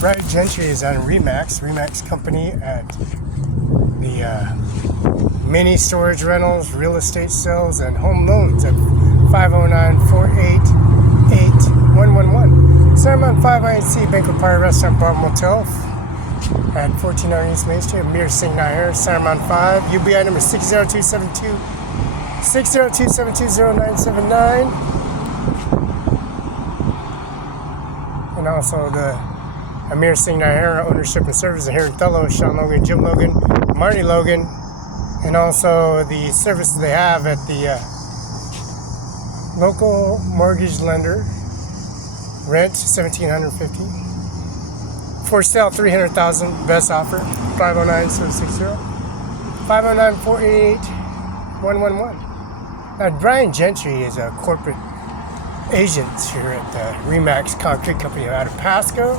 Brian Gentry is on Remax company at the mini storage rentals, real estate sales, and home loans at 509-488-111. CIMARON5INC Banquet Party Restaurant Bar Motel at 1400 East Main Street. Ajmer Singh Nijjar, CIMARON5, UBI number 602720979. And also the Ajmer Singh Nijjar ownership and service here in Othello, Sean Logan, Jim Logan, Marty Logan, and also the services they have at the local mortgage lender. Rent $1,750. For sale $300,000. Best offer 509-760 509-488-111. Now Brian Gentry is a corporate agent here at the Remax Concrete Company out of Pasco.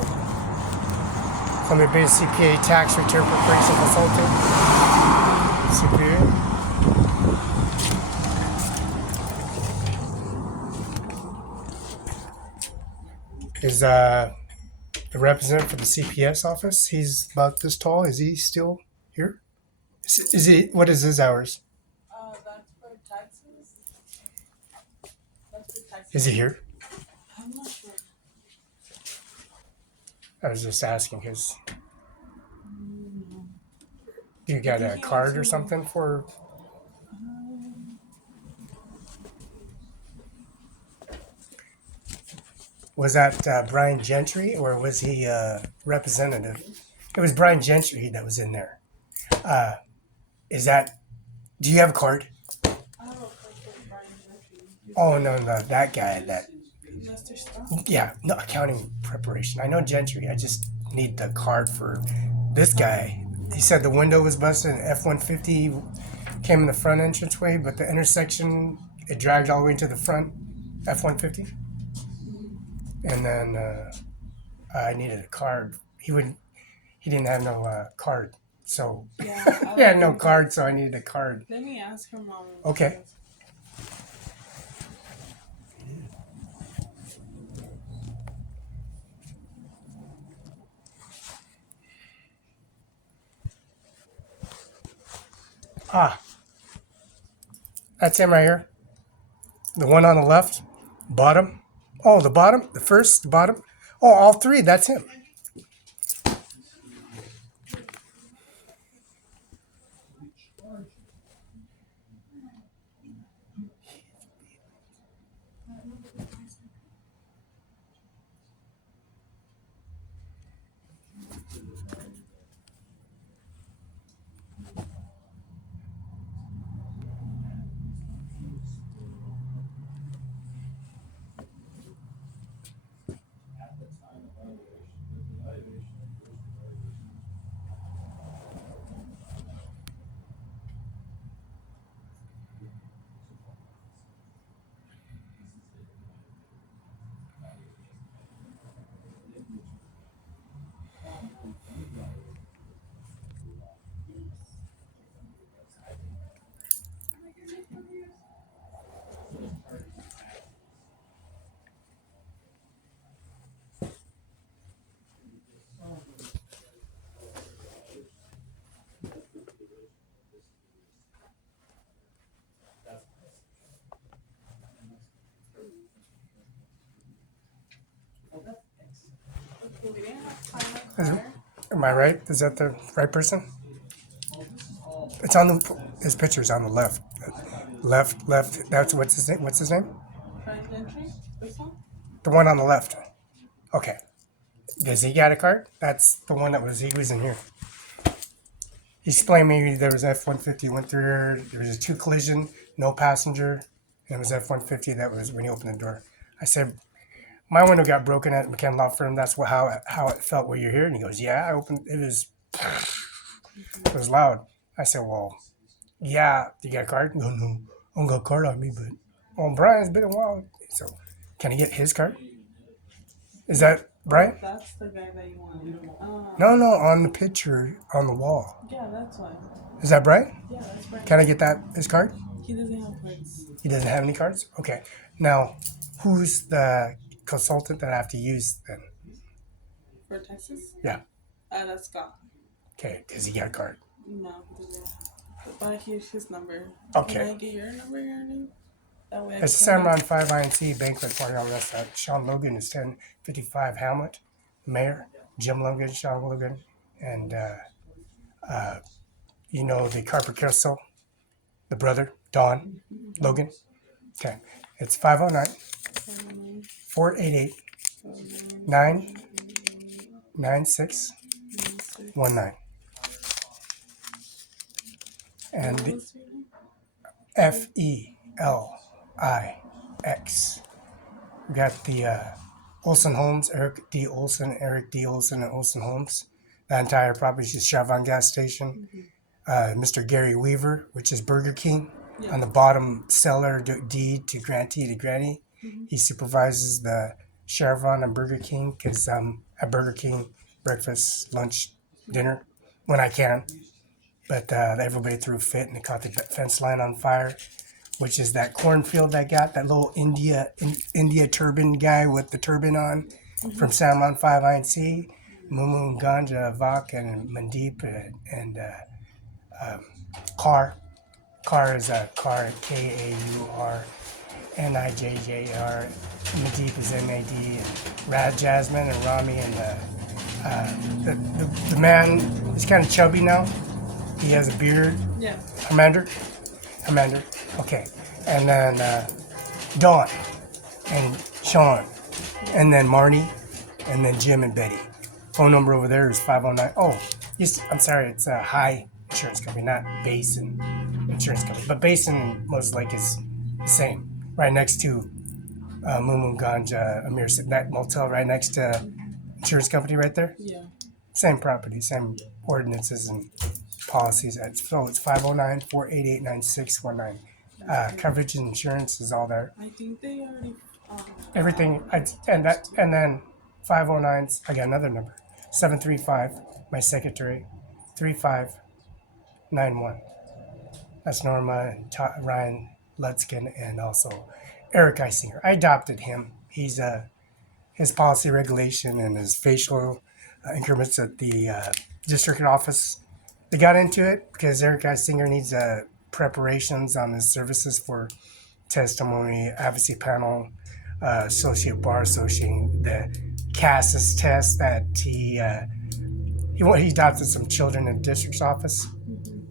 Columbia-based CPA tax return preparation consultant. CPA. Is the representative for the CPS office. He's about this tall. Is he still here? Is he? What is his hours? That's for taxes. Is he here? I'm not sure. I was just asking because you got a card or something for. Was that Brian Gentry or was he representative? It was Brian Gentry that was in there. Is that? Do you have a card? I have a card for Brian Gentry. Oh no, that guy. That Mr. Stuff? yeah, no accounting preparation. I know Gentry. I just need the card for this guy. He said the window was busted and F-150 came in the front entranceway, but the intersection it dragged all the way into the front F-150. And then I needed a card. He didn't have no card, so Yeah. he had no card, so I needed a card. Let me ask her mom. Okay. That's him right here. The one on the left, bottom. Oh, the bottom, the first, the bottom. Oh, all three. That's him. We didn't have time. Am I right? Is that the right person? It's on the. His picture's on the left. Left. That's what's his name? What's his name? Brian Gentry? This one? The one on the left. Okay. Does he got a card? That's the one that was. He was in here. He explained me there was F-150 went through here. There was a 2 collision, no passenger, and it was F-150 that was when he opened the door. I said, my window got broken at McKenna Law Firm. That's how it felt when you're here. And he goes, yeah, I opened. It was loud. I said, well, yeah. You got a card? No, I don't got a card on me, but Brian's been a while. So, can I get his card? Is that Brian? That's the guy that you wanted. No, on the picture on the wall. Yeah, that's one. Is that Brian? Yeah, that's Brian. Can I get his card? He doesn't have cards. He doesn't have any cards? Okay. Now, who's the consultant that I have to use then? For Texas? Yeah. That's Scott. Okay, does he got a card? No, he doesn't. But here's his number. Okay. Can I get your number, your name? That way I It's can CIMARON5INC banquet party on this side. Sean Logan is 1055 Hamlet. Mayor, Jim Logan, Sean Logan, and you know the Carper Crystal, the brother, Don Logan. Okay, it's 509 488 99619. And the What's your name? Felix. We got the Olsen Homes, Eric D. Olsen, and Olsen Homes. The entire property is Chevron gas station. Mr. Gary Weaver, which is Burger King, Yeah. on the bottom seller deed to grantee to granny. He supervises the Chevron and Burger King because I'm at Burger King breakfast, lunch, dinner when I can. But everybody threw a fit and they caught the fence line on fire, which is that cornfield I got, that little India turban guy with the turban on from CIMARON5INC, Mumu, Ganja, Vak, and Mandeep, and Car. Car is a car, KAURNIJJR. Mandeep is MAD, and Rad Jasmine and Rami, and the man, he's kind of chubby now. He has a beard. Yeah. Commander. Okay. And then Dawn and Sean. And then Marnie. And then Jim and Betty. Phone number over there is 509. Oh, I'm sorry. It's a High Insurance Company, not Basin Insurance Company. But Basin, most like, is the same. Right next to Mumu Ganja Amir. That motel right next to insurance company right there. Yeah. Same property, same ordinances and policies. So it's 509-488-9619. Coverage and insurance is all there. I think they already. Everything. And then 509. I got another number. 735. My secretary. 3591. That's Norma and Ryan Lutzkin and also Eric Isinger. I adopted him. He's his policy regulation and his facial increments at the district office. They got into it because Eric Isinger needs preparations on his services for testimony, advocacy panel, associate bar associating the CASAS test that he adopted some children in the district's office.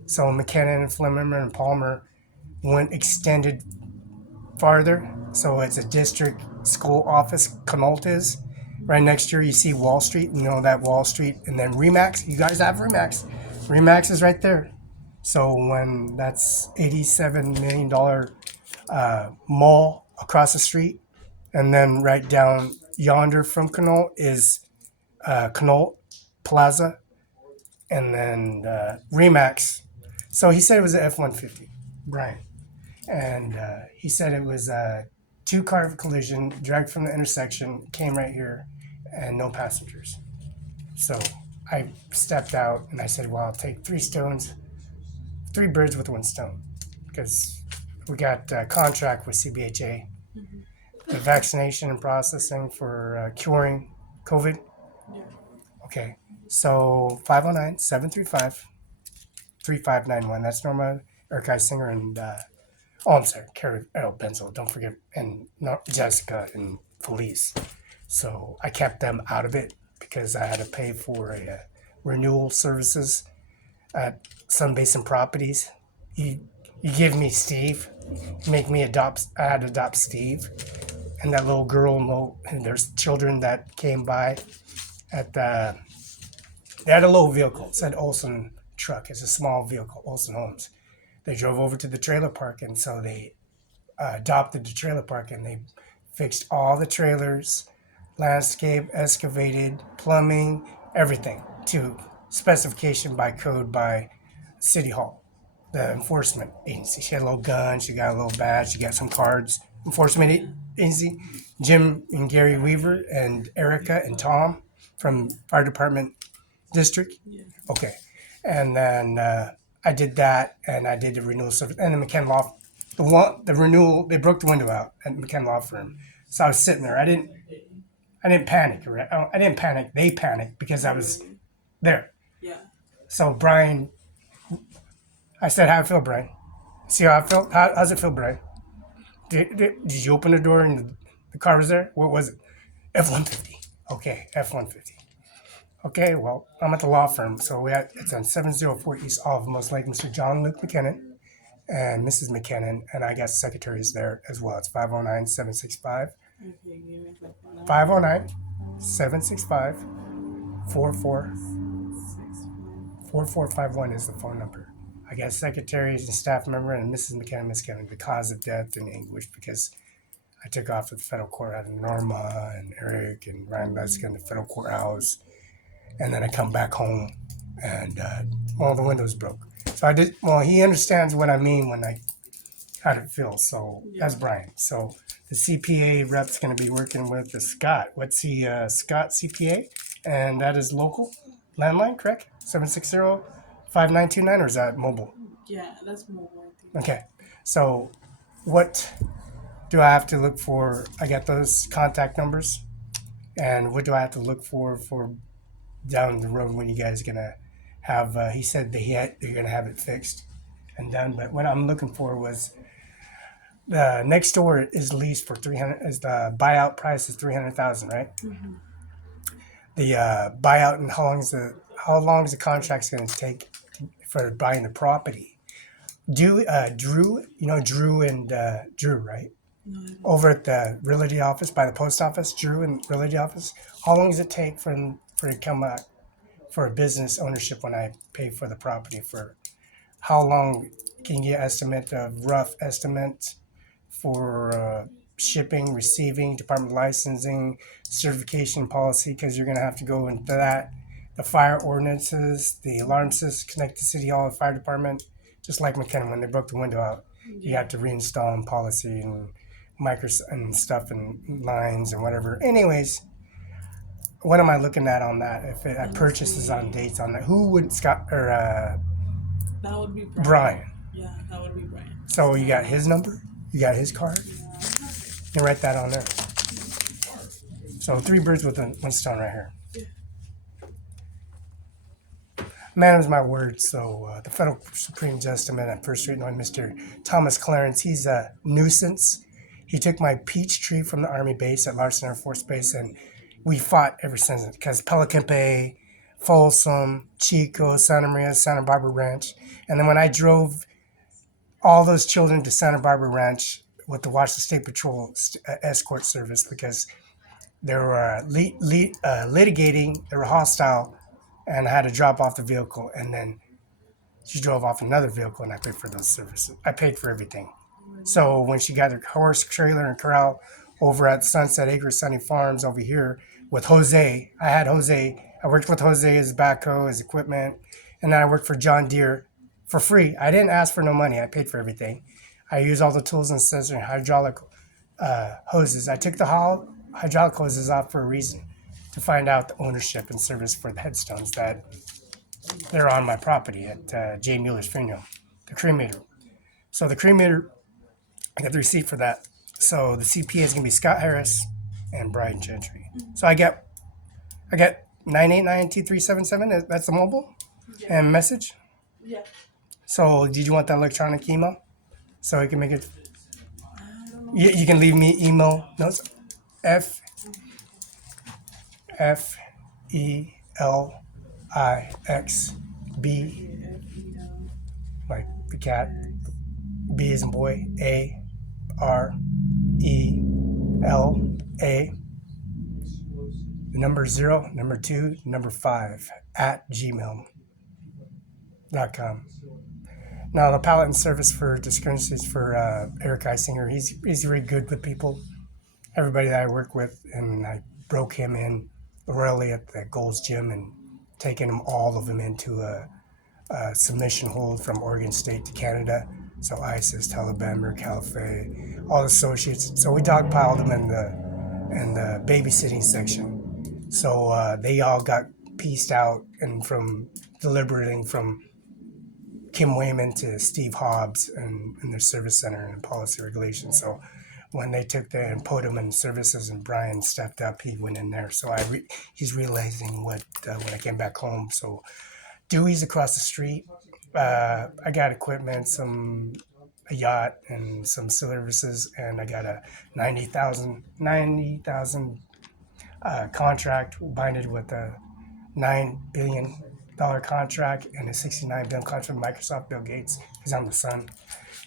So McKenna and Fleming and Palmer extended farther. So it's a district school office, Connaught is. Right next year you see Wall Street, you know that Wall Street, and then Remax. You guys have Remax. Remax is right there. So when that's $87 million mall across the street, and then right down yonder from Connaught is Connaught Plaza, and then Remax. So he said it was an F-150, Brian. And he said it was a two-car collision, dragged from the intersection, came right here, and no passengers. So I stepped out and I said, well, I'll take three birds with one stone, because we got a contract with CBHA, the vaccination and processing for curing COVID. Yeah. Okay, so 509-735-3591. That's Norma, Eric Isinger, and I'm sorry, Carrie Benzel. Don't forget, and Jessica and Felice. So I kept them out of it because I had to pay for a renewal services at Sun Basin Properties. You give me Steve, make me adopt. I had to adopt Steve, and that little girl. And there's children that came by at the. They had a little vehicle. It said Olsen truck. It's a small vehicle, Olsen Homes. They drove over to the trailer park, and so they adopted the trailer park, and they fixed all the trailers, landscape, excavated, plumbing, everything to specification by code by City Hall, the enforcement agency. She had a little gun, she got a little badge, she got some cards. Enforcement agency, Jim and Gary Weaver and Erica and Tom from Fire Department District. Yeah. Okay. And then I did that, and I did the renewal service, and the McKenna Law, the renewal, they broke the window out at the McKenna Law Firm. So I was sitting there. I didn't panic. Right? I didn't panic. They panicked because I was there. Yeah. So Brian, I said, "How I feel, Brian? See how I feel? How's it feel, Brian? Did you open the door and the car was there? What was it? F-150. Okay, F-150. Okay, well, I'm at the law firm, so it's on 704 East Olive, most like Mr. John Luke McKinnon and Mrs. McKinnon, and I got secretaries there as well. It's 509-765. Okay, give me a second. 509-765 44 4451 is the phone number. I got secretaries and staff member and Mrs. McKinnon, Miss Kevin, the cause of death in English because I took off to the federal court out of Norma and Eric and Ryan Leska in the federal courthouse. And then I come back home and, the windows broke. So he understands what I mean when how it feels. So that's Brian. So the CPA rep's going to be working with the Scott. What's the Scott CPA? And that is local landline, correct? 760-5929, or is that mobile? Yeah, that's mobile, I think. Okay. So what do I have to look for? I got those contact numbers. And what do I have to look for down the road when you guys are going to have, he said they're going to have it fixed and done. But what I'm looking for was the next door is leased for 300, is the buyout price is 300,000, right? Mm-hmm. The buyout, and how long is the contract's going to take for buying the property? Drew, Drew and Drew, right? No, Over at the realty office by the post office, Drew and realty office. How long does it take for it to come out for a business ownership when I pay for the property? For how long can you estimate a rough estimate for shipping, receiving, department licensing, certification policy? Because you're going to have to go into that, the fire ordinances, the alarm system, connect to City Hall and fire department, just like McKenna when they broke the window out. You have to reinstall in policy and micros and stuff and lines and whatever. Anyways, what am I looking at on that? If I purchases on dates on that, who would Scott or that would be Brian. Brian? Yeah, that would be Brian. So you got his number, you got his card. You write that on there. So 3 birds with one stone right here. Man is my word. So the federal Supreme Justice at First Street, knowing Mr. Thomas Clarence, he's a nuisance. He took my peach tree from the Army base at Larson Air Force Base, and we fought ever since, because Pelican Bay, Folsom, Chico, Santa Maria, Santa Barbara Ranch. And then when I drove all those children to Santa Barbara Ranch with the Washington State Patrol escort service, because they were litigating, they were hostile, and I had to drop off the vehicle, and then she drove off another vehicle, and I paid for those services. I paid for everything. So when she got her horse, trailer, and corral over at Sunset Acres Sunny Farms over here with Jose, I worked with Jose, his backhoe, his equipment, and then I worked for John Deere for free. I didn't ask for no money. I paid for everything. I used all the tools and scissors and hydraulic hoses. I took the hydraulic hoses off for a reason, to find out the ownership and service for the headstones that they're on my property at J. Mueller's Funeral, the cremator. So the cremator, I got the receipt for that. So the CPA is going to be Scott Harris and Brian Gentry. So I got 9892377. That's the mobile and message. Yeah. So did you want that electronic email? So you can make it. You can leave me email notes. FELIX like the cat. B as in boy. ARELA. The number 0, number 2, number 5 at gmail.com. Now the palette and service for discrepancies for Eric Eisinger. He's really good with people. Everybody that I work with, and I broke him in royally at the Gold's Gym and taken all of them into a submission hold from Oregon State to Canada. So ISIS, Taliban, Caliphate, all the associates. So we dogpiled them in the babysitting section. So they all got pieced out, and from deliberating from Kim Wayman to Steve Hobbs and their service center and policy regulations. So when they took the and put him in services, and Brian stepped up, he went in there. So he's realizing what when I came back home. So Dewey's across the street. I got equipment, a yacht and some services, and I got a 90,000 contract binded with a $9 billion contract and a $69 billion contract with Microsoft, Bill Gates, because I'm the son.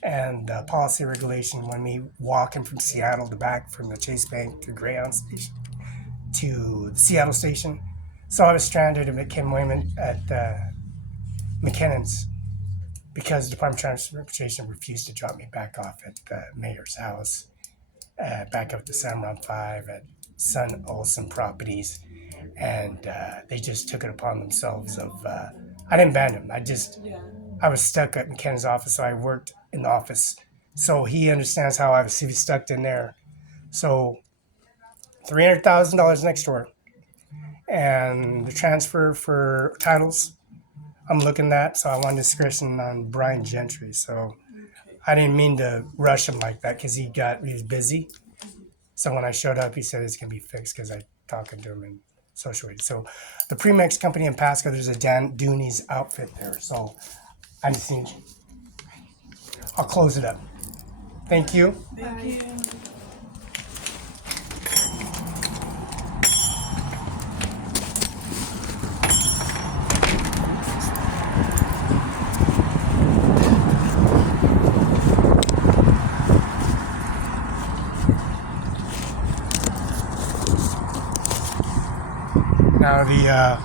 And policy regulation when me walking from Seattle to back from the Chase Bank to Greyhound Station to the Seattle station. So I was stranded at McKinnon at McKinnon's because the Department of Transportation refused to drop me back off at the mayor's house, back up to CIMARON5 at Sun Olson Properties. And they just took it upon themselves of, I didn't ban him. I was stuck at McKinnon's office, so I worked in the office. So he understands how I was stuck in there. So $300,000 next door. And the transfer for titles, I'm looking at, so I want discretion on Brian Gentry. So I didn't mean to rush him like that because he was busy. So when I showed up, he said it's going to be fixed because I talking to him in social media. So the Premix company in Pasco, there's a Dan Dooney's outfit there. So I just think I'll close it up. Thank you. Thank you. Now the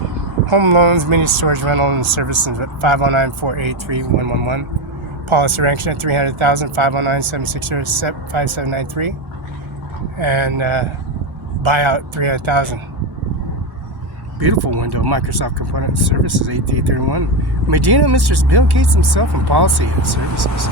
home loans, mini storage rental and services at 509-483-111. Policy ranking at $300,000, 509-760-5793. And buyout $300,000. Beautiful window, Microsoft Component Services 8331. Medina, Mr. Bill Gates himself in policy and services.